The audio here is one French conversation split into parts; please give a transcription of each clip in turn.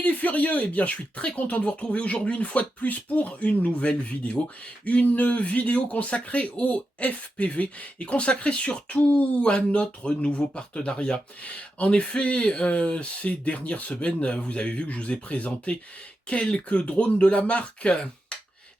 Salut les furieux! Eh bien, je suis très content de vous retrouver aujourd'hui une fois de plus pour une nouvelle vidéo. Une vidéo consacrée au FPV et consacrée surtout à notre nouveau partenariat. En effet, ces dernières semaines, vous avez vu que je vous ai présenté quelques drones de la marque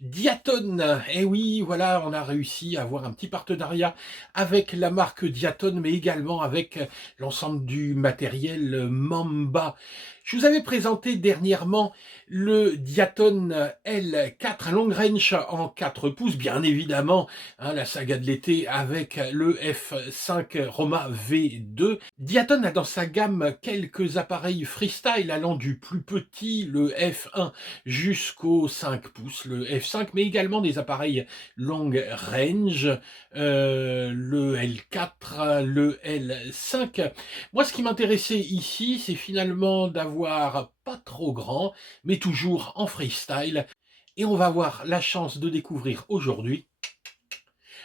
Diaton. Et oui, voilà, on a réussi à avoir un petit partenariat avec la marque Diaton, mais également avec l'ensemble du matériel Mamba. Je vous avais présenté dernièrement le Diaton L4 Long Range en 4 pouces, bien évidemment, hein, la saga de l'été avec le F5 Roma V2. Diaton a dans sa gamme quelques appareils freestyle allant du plus petit, le F1, jusqu'au 5 pouces, le F5, mais également des appareils long range, le L4, le L5. Moi, ce qui m'intéressait ici, c'est finalement d'avoir pas trop grand, mais toujours en freestyle. Et on va avoir la chance de découvrir aujourd'hui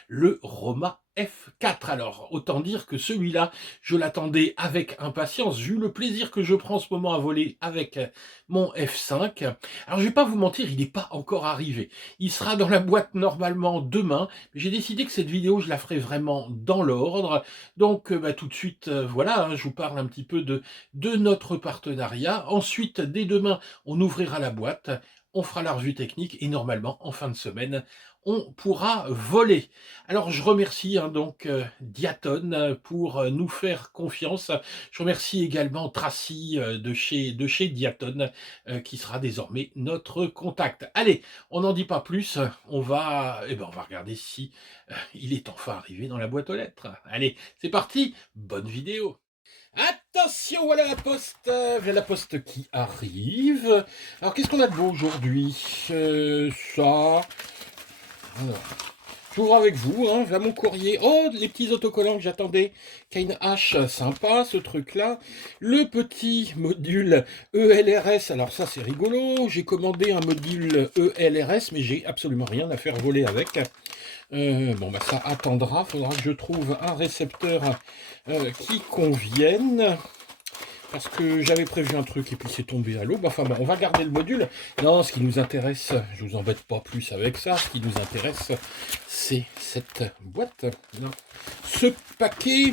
le Roma F4. Alors, autant dire que celui-là, je l'attendais avec impatience, vu le plaisir que je prends en ce moment à voler avec mon F5. Alors, je vais pas vous mentir, il n'est pas encore arrivé. Il sera dans la boîte normalement demain, mais j'ai décidé que cette vidéo, je la ferai vraiment dans l'ordre. Donc, tout de suite, voilà, hein, je vous parle un petit peu de notre partenariat. Ensuite, dès demain, on ouvrira la boîte, on fera la revue technique et normalement, en fin de semaine, on pourra voler. Alors je remercie donc Diaton pour nous faire confiance. Je remercie également Tracy de chez Diaton qui sera désormais notre contact. Allez, on n'en dit pas plus, on va regarder si il est enfin arrivé dans la boîte aux lettres. Allez, c'est parti, bonne vidéo. Attention, voilà la poste qui arrive. Alors qu'est-ce qu'on a de beau aujourd'hui? Ça. Alors, j'ouvre avec vous, hein, vers mon courrier. Oh, les petits autocollants que j'attendais. Kane H, sympa ce truc-là. Le petit module ELRS, alors ça c'est rigolo. J'ai commandé un module ELRS, mais j'ai absolument rien à faire voler avec. Ça attendra. Faudra que je trouve un récepteur qui convienne. Parce que j'avais prévu un truc et puis c'est tombé à l'eau. On va garder le module. Non, ce qui nous intéresse, je vous embête pas plus avec ça. Ce qui nous intéresse, c'est cette boîte. Non. Ce paquet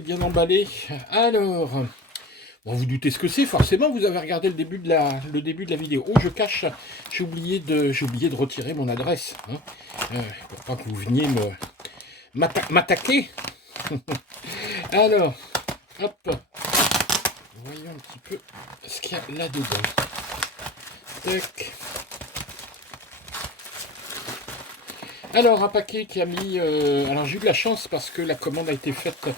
bien emballé. Alors, bon, vous doutez ce que c'est. Forcément, vous avez regardé le début de la vidéo. Oh, je cache. J'ai oublié de retirer mon adresse. Hein, pour pas que vous veniez m'attaquer. Alors, hop. Voyons un petit peu ce qu'il y a là-dedans. Tac. Alors, un paquet qui a mis... alors, j'ai eu de la chance parce que la commande a été faite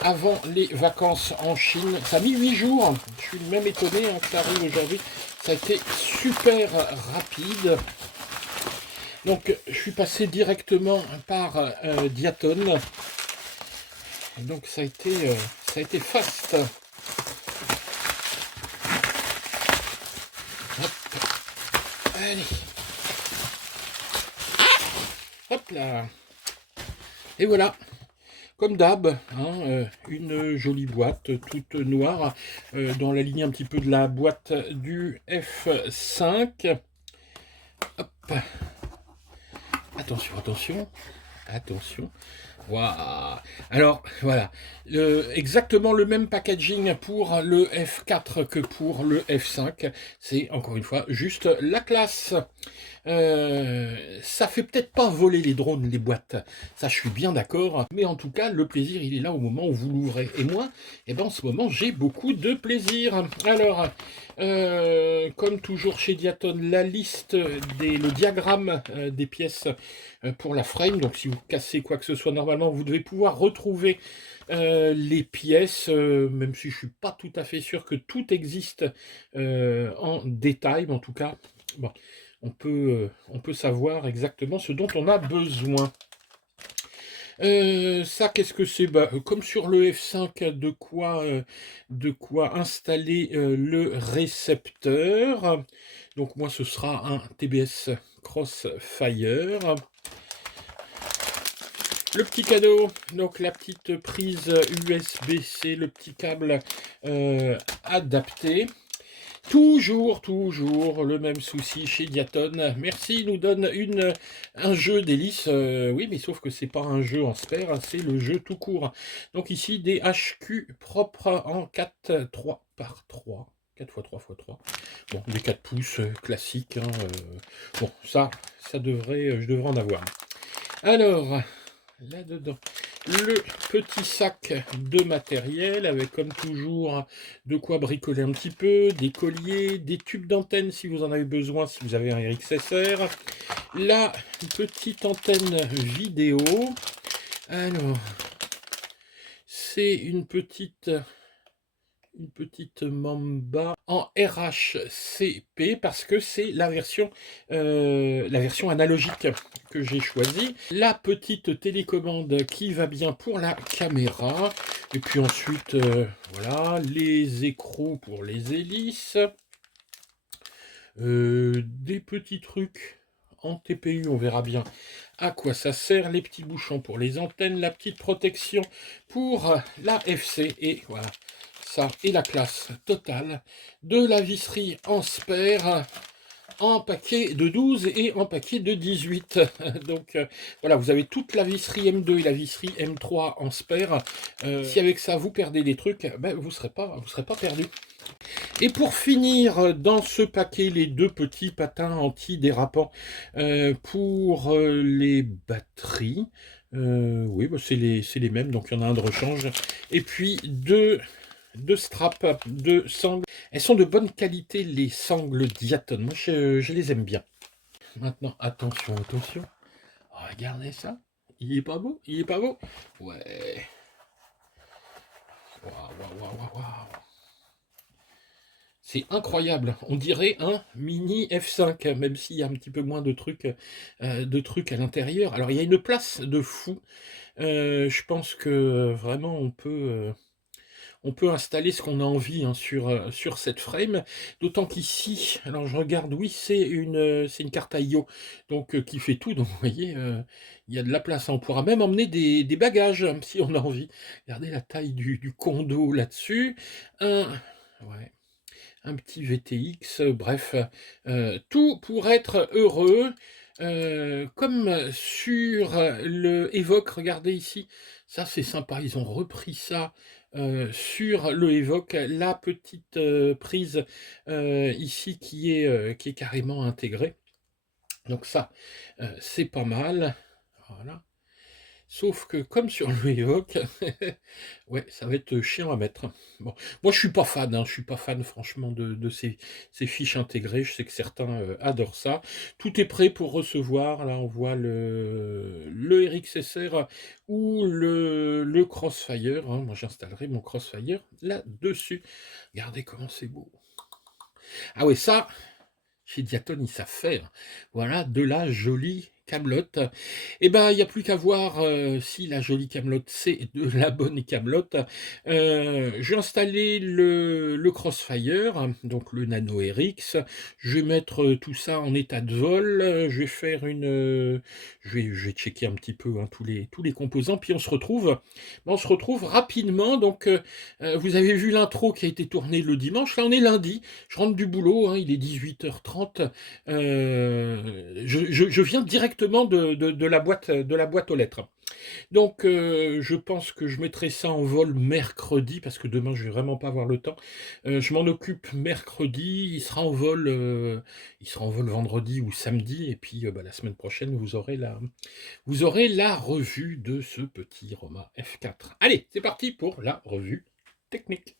avant les vacances en Chine. Ça a mis 8 jours. Je suis même étonné que ça arrive aujourd'hui. Ça a été super rapide. Donc, je suis passé directement par Diaton. Donc, ça a été fast. Allez. Hop là. Et voilà. Comme d'hab, hein, une jolie boîte toute noire dans la ligne un petit peu de la boîte du F5. Hop. Attention, attention. Attention. Waouh. Alors, voilà. Exactement le même packaging pour le F4 que pour le F5. C'est, encore une fois, juste la classe. Ça fait peut-être pas voler les drones, les boîtes. Ça, je suis bien d'accord. Mais en tout cas, le plaisir, il est là au moment où vous l'ouvrez. Et moi, en ce moment, j'ai beaucoup de plaisir. Alors, comme toujours chez Diaton, la liste le diagramme des pièces pour la frame. Donc, si vous cassez quoi que ce soit, normalement, vous devez pouvoir retrouver les pièces, même si je suis pas tout à fait sûr que tout existe en détail, mais en tout cas, bon, on peut savoir exactement ce dont on a besoin. Ça, qu'est-ce que c'est? Comme sur le F5, de quoi installer le récepteur. Donc moi, ce sera un TBS Crossfire. Le petit cadeau, donc la petite prise USB-C, le petit câble adapté. Toujours le même souci chez Diaton. Merci, nous donne un jeu d'hélice. Oui, mais sauf que c'est pas un jeu en spare, hein, c'est le jeu tout court. Donc ici, des HQ propres en 4 3 par 3. 4 x 3 x 3. Bon, des 4 pouces classiques. Hein, bon, ça devrait, je devrais en avoir. Alors, là-dedans, le petit sac de matériel avec, comme toujours, de quoi bricoler un petit peu, des colliers, des tubes d'antenne si vous en avez besoin, si vous avez un RXSR, la petite antenne vidéo. Alors, c'est une petite Mamba en RHCP parce que c'est la version analogique que j'ai choisie. La petite télécommande qui va bien pour la caméra. Et puis ensuite, voilà, les écrous pour les hélices. Des petits trucs en TPU, on verra bien à quoi ça sert. Les petits bouchons pour les antennes, la petite protection pour la FC. Et voilà. Ça et la classe totale de la visserie en spare en paquet de 12 et en paquet de 18. Donc voilà, vous avez toute la visserie M2 et la visserie M3 en spare. Si avec ça vous perdez des trucs, ben, vous serez pas perdu. Et pour finir dans ce paquet, les deux petits patins antidérapants pour les batteries. Oui, bah, c'est les mêmes, donc il y en a un de rechange. Et puis deux straps de sangles. Elles sont de bonne qualité, les sangles Diaton. Moi, je les aime bien. Maintenant, attention. Regardez ça. Il est pas beau? Ouais. Waouh. C'est incroyable. On dirait un mini F5, même s'il y a un petit peu moins de trucs à l'intérieur. Alors, il y a une place de fou. Je pense que vraiment, on peut installer ce qu'on a envie hein, sur cette frame, d'autant qu'ici, alors je regarde, oui, c'est une carte IO, donc qui fait tout, donc vous voyez, il y a de la place, hein. On pourra même emmener des bagages, si on a envie. Regardez la taille du condo là-dessus, ouais, un petit VTX, bref, tout pour être heureux. Comme sur le Evoque, regardez ici, ça c'est sympa, ils ont repris ça sur le Evoque, la petite prise ici qui est carrément intégrée. Donc ça, c'est pas mal. Voilà. Sauf que comme sur le Evoque, ouais, ça va être chiant à mettre. Bon, moi je suis pas fan, hein, je suis pas fan franchement de ces fiches intégrées. Je sais que certains adorent ça. Tout est prêt pour recevoir. Là, on voit le RXSR ou le Crossfire. Hein. Moi, j'installerai mon Crossfire là-dessus. Regardez comment c'est beau. Ah ouais, ça, chez Diaton, ils savent faire. Voilà, de la jolie camelote. Eh ben, il n'y a plus qu'à voir si la jolie camelote, c'est de la bonne camelote. J'ai installé le Crossfire, donc le Nano RX. Je vais mettre tout ça en état de vol. Je vais faire je vais checker un petit peu hein, tous les composants. Puis on se retrouve rapidement. Donc, vous avez vu l'intro qui a été tournée le dimanche. Là, on est lundi. Je rentre du boulot. Hein, il est 18h30. Je viens directement de la boîte aux lettres. Donc, je pense que je mettrai ça en vol mercredi, parce que demain, je vais vraiment pas avoir le temps. Je m'en occupe mercredi, il sera en vol vendredi ou samedi, et puis bah, la semaine prochaine, vous aurez la revue de ce petit Roma F4. Allez, c'est parti pour la revue technique.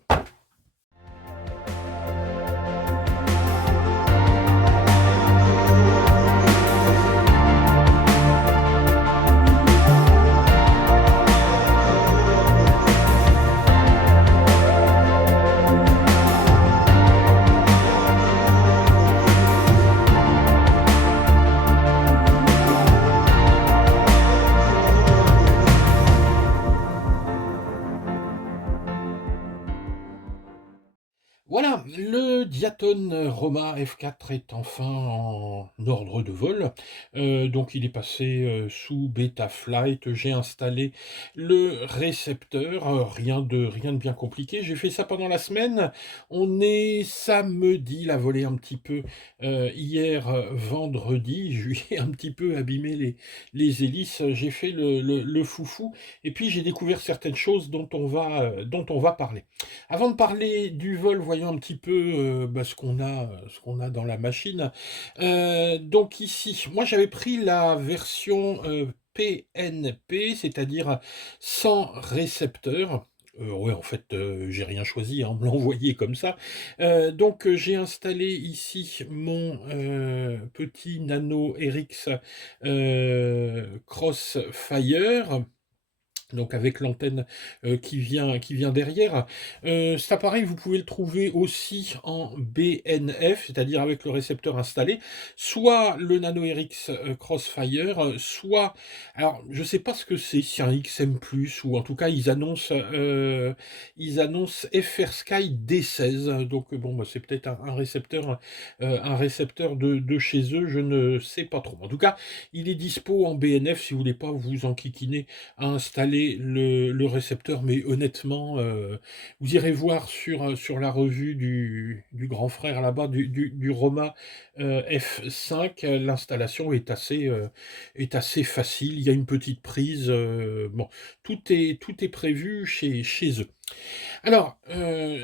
Diaton Roma F4 est enfin en ordre de vol. Donc il est passé sous Betaflight. J'ai installé le récepteur, rien de bien compliqué. J'ai fait ça pendant la semaine. On est samedi, il a volé un petit peu hier vendredi. Je lui ai un petit peu abîmé les hélices. J'ai fait le foufou. Et puis j'ai découvert certaines choses dont on va parler. Avant de parler du vol, voyons un petit peu ce qu'on a dans la machine. Donc ici, moi j'avais pris la version PNP, c'est-à-dire sans récepteur. Ouais, en fait, j'ai rien choisi, hein, on me l'a envoyé comme ça. Donc j'ai installé ici mon petit Nano RX Crossfire, donc avec l'antenne qui vient derrière. Cet appareil, vous pouvez le trouver aussi en BNF, c'est-à-dire avec le récepteur installé, soit le Nano RX Crossfire, soit, alors je sais pas ce que c'est un XM+, ou en tout cas ils annoncent FR Sky D16, donc bon, bah, c'est peut-être un récepteur de chez eux, je ne sais pas trop. En tout cas, il est dispo en BNF si vous voulez pas vous enquiquiner à installer le récepteur, mais honnêtement, vous irez voir sur la revue du grand frère là-bas, du Roma F5, l'installation est assez facile, il y a une petite prise, bon, tout est prévu chez eux. Alors,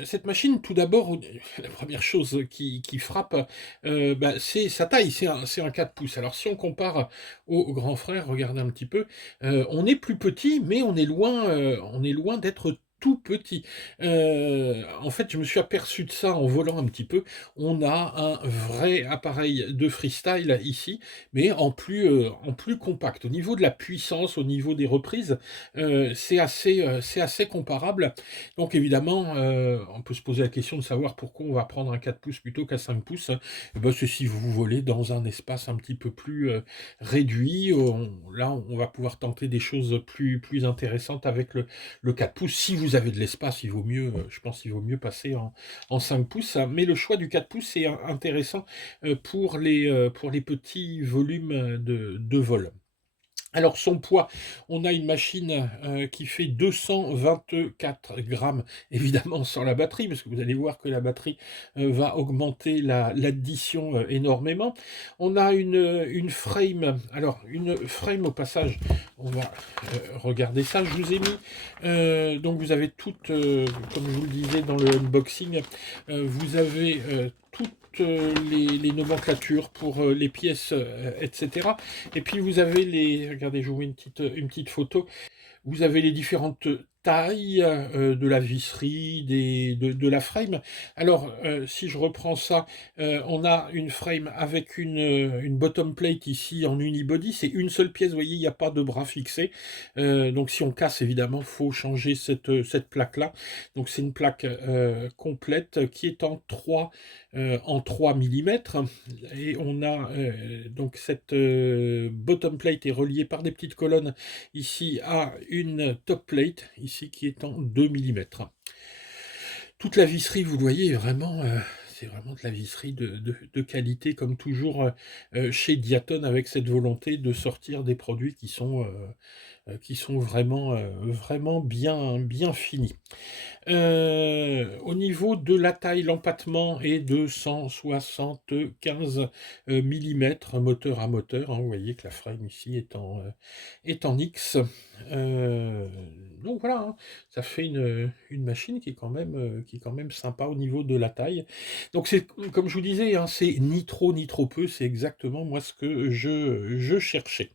cette machine, tout d'abord, la première chose qui frappe, c'est sa taille, c'est un 4 pouces. Alors, si on compare au grand frère, regardez un petit peu, on est plus petit, mais on est loin d'être tout petit. En fait, je me suis aperçu de ça en volant un petit peu. On a un vrai appareil de freestyle ici, mais en plus compact. Au niveau de la puissance, au niveau des reprises, c'est assez comparable. Donc évidemment, on peut se poser la question de savoir pourquoi on va prendre un 4 pouces plutôt qu'un 5 pouces. Eh ben, c'est si vous volez dans un espace un petit peu plus réduit. Là, on va pouvoir tenter des choses plus intéressantes avec le 4 pouces. Si vous avez de l'espace, il vaut mieux, je pense qu'il vaut mieux passer en 5 pouces. Mais le choix du 4 pouces est intéressant pour les petits volumes de vol. Alors son poids, on a une machine qui fait 224 grammes, évidemment sans la batterie, parce que vous allez voir que la batterie va augmenter l'addition énormément. On a une frame, alors une frame au passage, on va regarder ça. Je vous ai mis, donc vous avez toutes, comme je vous le disais dans le unboxing, vous avez toutes les nomenclatures pour les pièces, etc. Et puis vous avez regardez, je vous mets une petite photo. Vous avez les différentes tailles de la visserie, de la frame. Alors, si je reprends ça, on a une frame avec une bottom plate ici en unibody. C'est une seule pièce, vous voyez, il n'y a pas de bras fixé. Donc si on casse, évidemment, il faut changer cette plaque-là. Donc c'est une plaque complète qui est en 3 mm. Et on a donc cette bottom plate est reliée par des petites colonnes ici à une top plate, ici qui est en 2 mm. Toute la visserie, vous le voyez, est vraiment, c'est vraiment de la visserie de qualité, comme toujours chez Diaton, avec cette volonté de sortir des produits qui sont vraiment bien finis. Au niveau de la taille, l'empattement est de 175 mm, moteur à moteur, hein. Vous voyez que la frame ici est en X. Donc voilà, hein, ça fait une machine qui est quand même sympa au niveau de la taille. Donc c'est comme je vous disais, hein, c'est ni trop ni trop peu, c'est exactement moi ce que je cherchais.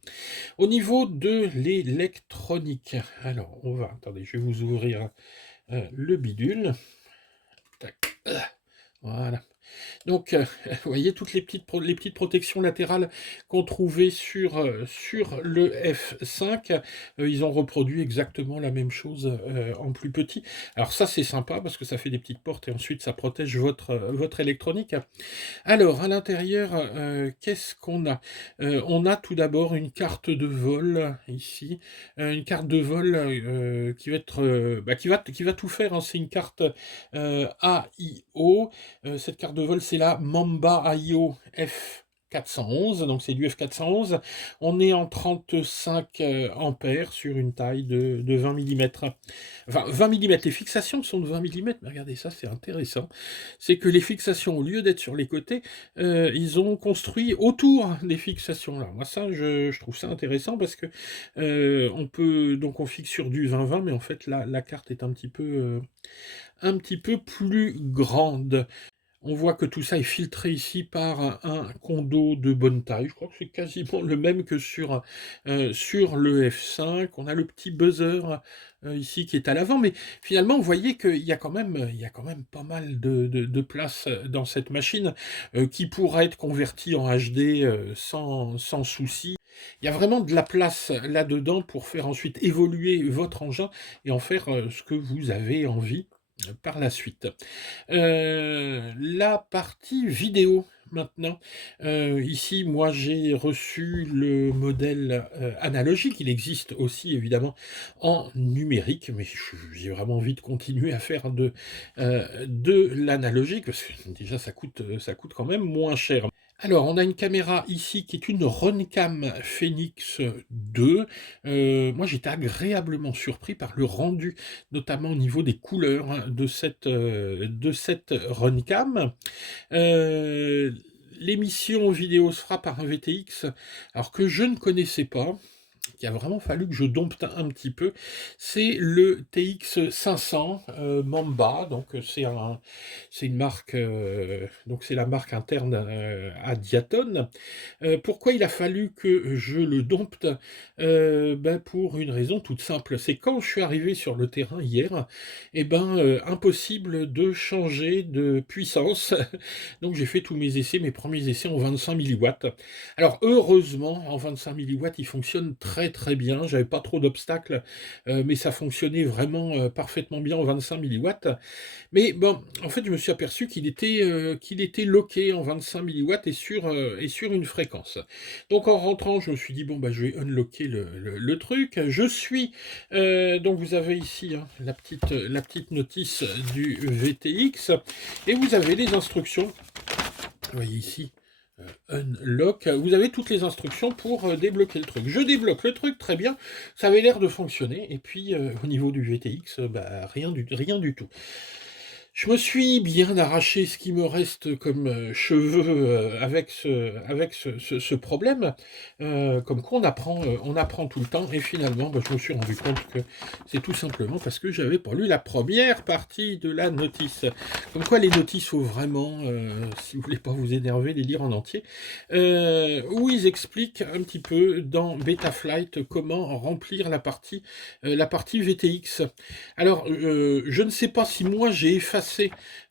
Au niveau de l'électronique, alors attendez, je vais vous ouvrir le bidule. Tac. Voilà. Donc, vous voyez toutes les petites protections latérales qu'on trouvait sur le F5. Ils ont reproduit exactement la même chose en plus petit. Alors ça, c'est sympa parce que ça fait des petites portes et ensuite ça protège votre électronique. Alors, à l'intérieur, qu'est-ce qu'on a? On a tout d'abord une carte de vol ici, une carte de vol qui va être, qui va tout faire, hein. C'est une carte AIO. Cette carte de de vol, c'est la Mamba IO F411, donc c'est du F411. On est en 35 ampères sur une taille de 20 mm. Enfin, 20 mm, les fixations sont de 20 mm, mais regardez ça, c'est intéressant. C'est que les fixations, au lieu d'être sur les côtés, ils ont construit autour des fixations. Alors moi ça, je trouve ça intéressant parce que on peut, donc on fixe sur du 20-20, mais en fait la carte est un petit peu plus grande. On voit que tout ça est filtré ici par un condo de bonne taille. Je crois que c'est quasiment le même que sur le F5. On a le petit buzzer ici qui est à l'avant, mais finalement, vous voyez qu'il y a quand même pas mal de place dans cette machine qui pourrait être convertie en HD sans souci. Il y a vraiment de la place là-dedans pour faire ensuite évoluer votre engin et en faire ce que vous avez envie par la suite. La partie vidéo maintenant. Ici, moi, j'ai reçu le modèle analogique. Il existe aussi, évidemment, en numérique, mais j'ai vraiment envie de continuer à faire de l'analogique, parce que déjà, ça coûte quand même moins cher. Alors, on a une caméra ici qui est une Runcam Phoenix 2. Moi, j'étais agréablement surpris par le rendu, notamment au niveau des couleurs hein, de cette Runcam. L'émission vidéo se fera par un VTX, alors que je ne connaissais pas, qu'il a vraiment fallu que je dompte un petit peu, c'est le TX 500 Mamba, donc c'est une marque, donc c'est la marque interne à Diaton. Pourquoi il a fallu que je le dompte? Pour une raison toute simple, c'est quand je suis arrivé sur le terrain hier, impossible de changer de puissance, donc j'ai fait tous mes essais, mes premiers essais en 25 milliwatts. Alors heureusement, en 25 milliwatts, il fonctionne très très bien, j'avais pas trop d'obstacles, mais ça fonctionnait vraiment parfaitement bien en 25 milliwatts. Mais bon, en fait, je me suis aperçu qu'il était loqué en 25 milliwatts et sur une fréquence. Donc en rentrant, je me suis dit, bon, je vais unlocker le truc. Donc vous avez ici hein, la petite notice du VTX, et vous avez les instructions. Vous voyez ici, unlock, vous avez toutes les instructions pour débloquer le truc. Je débloque le truc, très bien, ça avait l'air de fonctionner, et puis au niveau du VTX, rien du tout. Je me suis bien arraché ce qui me reste comme cheveux avec ce problème. Comme quoi on apprend tout le temps. Et finalement, je me suis rendu compte que c'est tout simplement parce que j'avais pas lu la première partie de la notice. Comme quoi les notices, faut vraiment, si vous voulez pas vous énerver, les lire en entier. Où ils expliquent un petit peu dans Betaflight comment remplir la partie VTX. Alors, je ne sais pas si moi j'ai effacé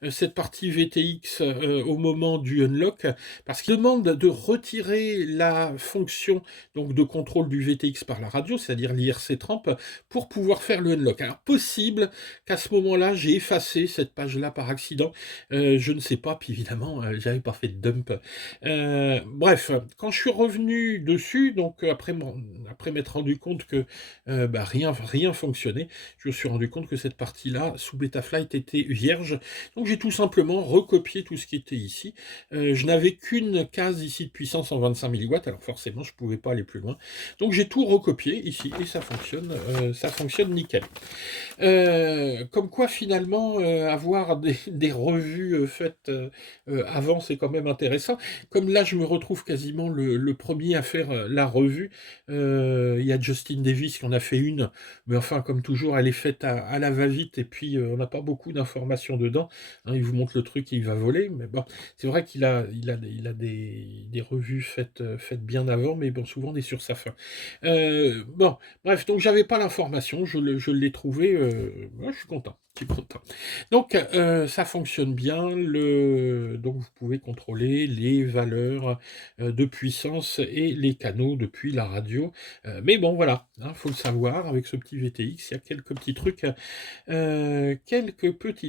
cette partie VTX au moment du unlock, parce qu'il demande de retirer la fonction donc de contrôle du VTX par la radio, c'est-à-dire l'IRC-Tramp, pour pouvoir faire le unlock. Alors possible qu'à ce moment-là, j'ai effacé cette page-là par accident, je ne sais pas, puis évidemment, j'avais pas fait de dump. Bref, quand je suis revenu dessus, donc après m'être rendu compte que rien fonctionnait, je me suis rendu compte que cette partie-là, sous Betaflight, était vierge. Donc j'ai tout simplement recopié tout ce qui était ici. Je n'avais qu'une case ici de puissance en 25 milliwatts, alors forcément je ne pouvais pas aller plus loin. Donc j'ai tout recopié ici et ça fonctionne nickel. Comme quoi finalement avoir des revues faites avant, c'est quand même intéressant. Comme là je me retrouve quasiment le premier à faire la revue. Il y a Justin Davis qui en a fait une, mais enfin comme toujours elle est faite à la va-vite et puis on n'a pas beaucoup d'informations dedans. Hein, il vous montre le truc et il va voler, mais bon, c'est vrai qu'il a des revues faites bien avant, mais bon, souvent on est sur sa fin. Bon, bref, donc j'avais pas l'information, je l'ai trouvé, je suis content. Donc ça fonctionne bien, donc vous pouvez contrôler les valeurs de puissance et les canaux depuis la radio. Mais bon voilà, faut le savoir, avec ce petit VTX, il y a quelques petits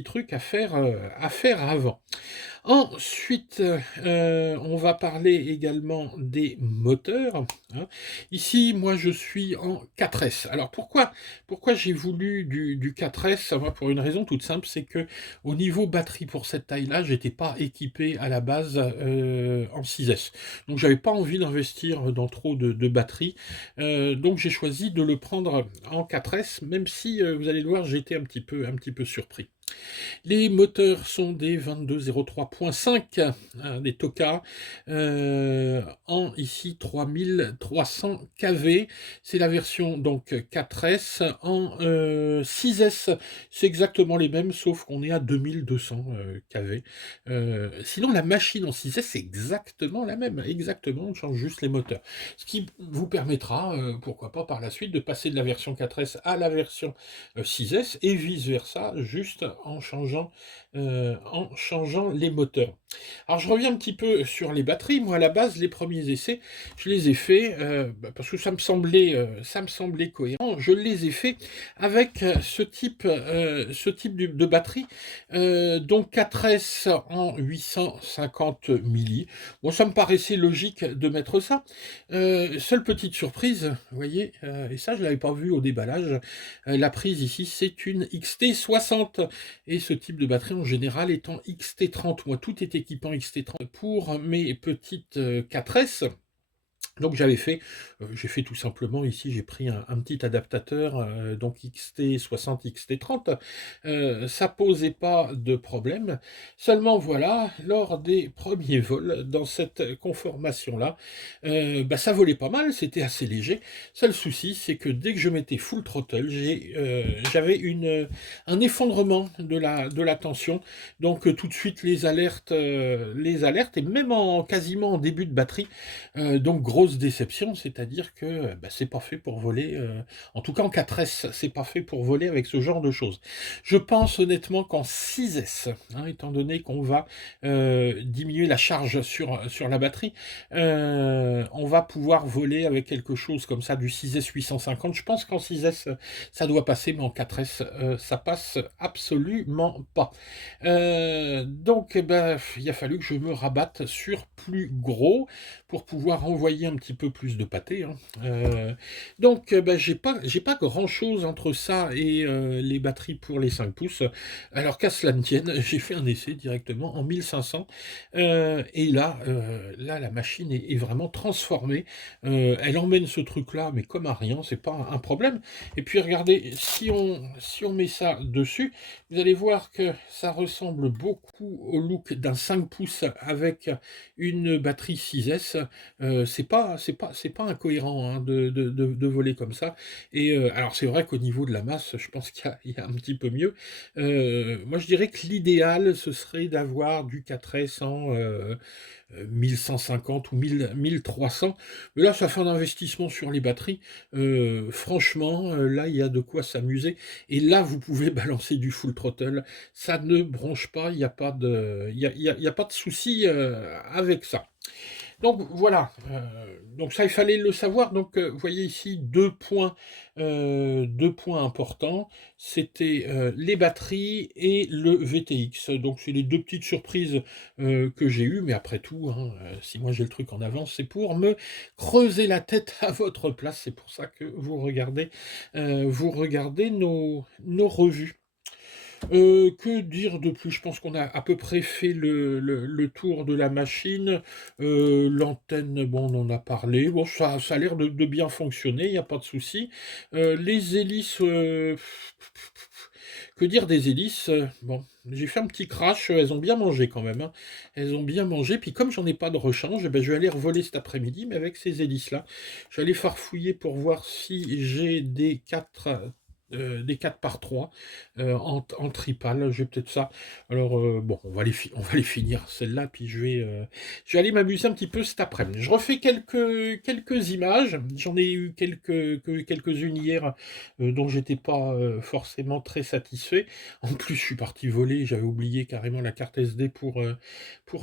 trucs à faire avant. Ensuite, on va parler également des moteurs. Hein. Ici, moi, je suis en 4S. Alors, pourquoi j'ai voulu du 4S? Moi, pour une raison toute simple, c'est que au niveau batterie pour cette taille-là, j'étais pas équipé à la base en 6S. Donc j'avais pas envie d'investir dans trop de batterie. Donc j'ai choisi de le prendre en 4S, même si vous allez le voir, j'étais un petit peu surpris. Les moteurs sont des 2203.5, des Toka, en ici 3300 kV. C'est la version donc 4S. En 6S, c'est exactement les mêmes, sauf qu'on est à 2200 kV. Sinon, la machine en 6S, c'est exactement la même. Exactement, on change juste les moteurs. Ce qui vous permettra, pourquoi pas par la suite, de passer de la version 4S à la version 6S et vice-versa, juste en changeant les moteurs. Alors je reviens un petit peu sur les batteries. Moi à la base, les premiers essais, je les ai faits parce que ça me semblait cohérent. Je les ai faits avec ce type de batterie, donc 4S en 850 milli. Bon, ça me paraissait logique de mettre ça. Seule petite surprise, vous voyez, et ça je l'avais pas vu au déballage. La prise ici, c'est une XT60 et ce type de batterie en général est en XT30. Moi, tout est équipé en XT30 pour mes petites 4S. Donc j'ai fait tout simplement ici, j'ai pris un petit adaptateur, donc XT60, XT30, ça posait pas de problème. Seulement voilà, lors des premiers vols dans cette conformation-là, ça volait pas mal, c'était assez léger. Seul souci, c'est que dès que je mettais full throttle, j'avais un effondrement de la tension. Donc tout de suite les alertes, et même quasiment en début de batterie, donc grosse déception, c'est-à-dire que c'est pas fait pour voler, en tout cas en 4S, c'est pas fait pour voler avec ce genre de choses. Je pense honnêtement qu'en 6S, étant donné qu'on va diminuer la charge sur la batterie, on va pouvoir voler avec quelque chose comme ça, du 6S 850. Je pense qu'en 6S, ça doit passer, mais en 4S, ça passe absolument pas. Donc, il a fallu que je me rabatte sur plus gros pour pouvoir envoyer un petit peu plus de pâté. Donc, j'ai pas grand-chose entre ça et les batteries pour les 5 pouces. Alors qu'à cela ne tienne, j'ai fait un essai directement en 1500. Et là, la machine est vraiment transformée. Elle emmène ce truc-là, mais comme à rien, c'est pas un problème. Et puis regardez, si on met ça dessus, vous allez voir que ça ressemble beaucoup au look d'un 5 pouces avec une batterie 6S. C'est pas incohérent de voler comme ça. Et alors c'est vrai qu'au niveau de la masse, je pense qu'il y a un petit peu mieux. Moi je dirais que l'idéal ce serait d'avoir du 4S en 1150 ou 1300. Mais là ça fait un investissement sur les batteries. Franchement, là il y a de quoi s'amuser. Et là vous pouvez balancer du full throttle. Ça ne bronche pas, il n'y a pas de souci avec ça. Donc voilà, donc ça il fallait le savoir. Donc vous voyez ici deux points importants, c'était les batteries et le VTX. Donc c'est les deux petites surprises que j'ai eues, mais après tout, si moi j'ai le truc en avance, c'est pour me creuser la tête à votre place. C'est pour ça que vous regardez nos revues. Que dire de plus? Je pense qu'on a à peu près fait le tour de la machine. L'antenne, bon, on en a parlé. Bon, ça a l'air de bien fonctionner, il n'y a pas de souci. Les hélices, que dire des hélices? Bon, j'ai fait un petit crash, elles ont bien mangé quand même, hein. Elles ont bien mangé, puis comme j'en ai pas de rechange, je vais aller revoler cet après-midi, mais avec ces hélices-là. Je vais aller farfouiller pour voir si j'ai des 4 par 3 en tripale, j'ai peut-être ça. Alors bon, on va les finir celle-là, puis je vais aller m'amuser un petit peu cet après-midi. Je refais quelques images, j'en ai eu quelques-unes hier dont j'étais pas forcément très satisfait. En plus, je suis parti voler, j'avais oublié carrément la carte SD pour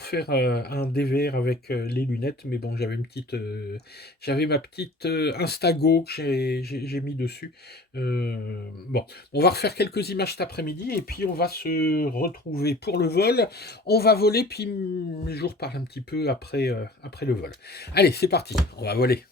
faire un DVR avec les lunettes, mais bon, j'avais ma petite Instago que j'ai mis dessus. Bon, on va refaire quelques images cet après-midi et puis on va se retrouver pour le vol. On va voler, puis je vous reparle un petit peu après le vol. Allez, c'est parti, on va voler.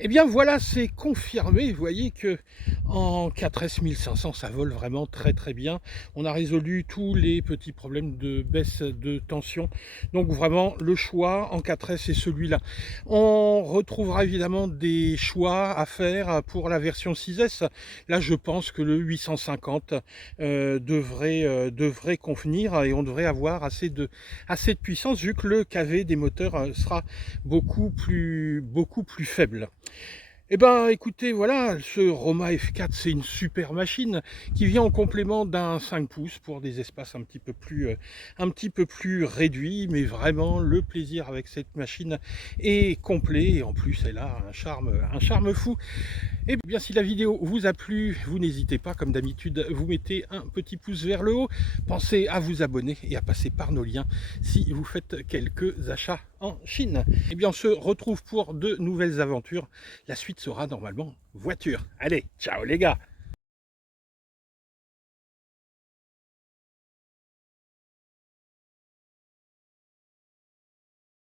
Eh bien voilà, c'est confirmé. Vous voyez que en 4S 1500, ça vole vraiment très très bien. On a résolu tous les petits problèmes de baisse de tension. Donc vraiment, le choix en 4S est celui-là. On retrouvera évidemment des choix à faire pour la version 6S. Là, je pense que le 850 devrait convenir et on devrait avoir assez de puissance vu que le KV des moteurs sera beaucoup plus faible. Eh ben, écoutez, voilà, ce Roma F4, c'est une super machine qui vient en complément d'un 5 pouces pour des espaces un petit peu plus réduits, mais vraiment, le plaisir avec cette machine est complet et en plus, elle a un charme fou. Et bien, si la vidéo vous a plu, vous n'hésitez pas, comme d'habitude, vous mettez un petit pouce vers le haut. Pensez à vous abonner et à passer par nos liens si vous faites quelques achats en Chine. Et bien, on se retrouve pour de nouvelles aventures. La suite sera normalement voiture. Allez, ciao les gars!